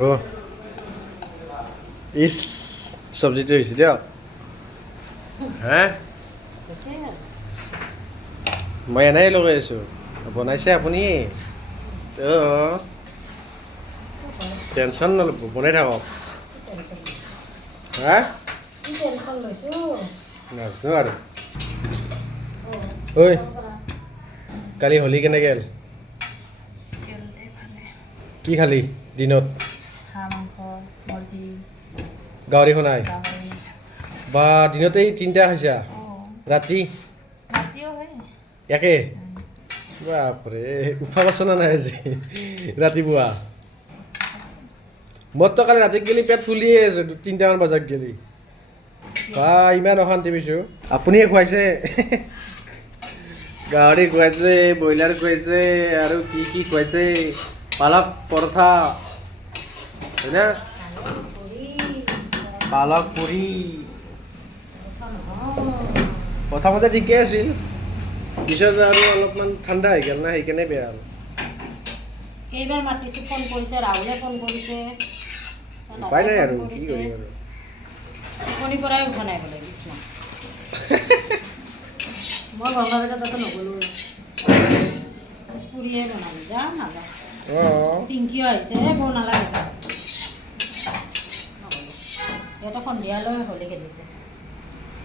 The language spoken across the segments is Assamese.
Oh, is চব্জিটো হৈছে দিয়ক হা মই এনেই লগাই আছোঁ বনাইছে আপুনি টেনশ্যন নল'ব বনাই থাকক হা নাজানো আৰু ঐ কালি হোলী কেনে গ'ল কি খালি দিনত গাহৰি শুনাই বা দিনতেই তিনিটা খাইছা ৰাতি একে বাপৰে উঠা বাচনা নাই আজি ৰাতিপুৱা মোৰতো কালি ৰাতি গেলি পেট ফুলিয়ে আছে 3টামান বজাত গেলি বা ইমান অশান্তি পাইছোঁ আপুনিয়ে খুৱাইছে গাহৰি খুৱাইছে ব্ৰইলাৰ খুৱাইছে আৰু কি কি খুৱাইছে পালক পৰঠা হয়নে পালক পুৰি প্ৰথমতে ঠিকে আছিল পিছত আৰু অলপমান ঠাণ্ডা হৈ গ'ল না সেইকাৰণে বেয়া আৰু এইবাৰ মাতিছে ফোন কৰিছে ৰাহুলে ফোন কৰিছে উপায় নাই আৰু কি কৰিম আৰু টোপনিৰ পৰাই উঠা নাই বোলে বিছনা মই গংগা বেটা তাতে নগ'লোঁ পুৰিয়ে বনালি যা নাযাওঁ পিংকিও আহিছে বৰ নালাগে যা নগ'লোঁ সিহঁতে সন্ধিয়ালৈ হ'লে খেলিছে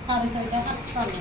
4:30 7 পালে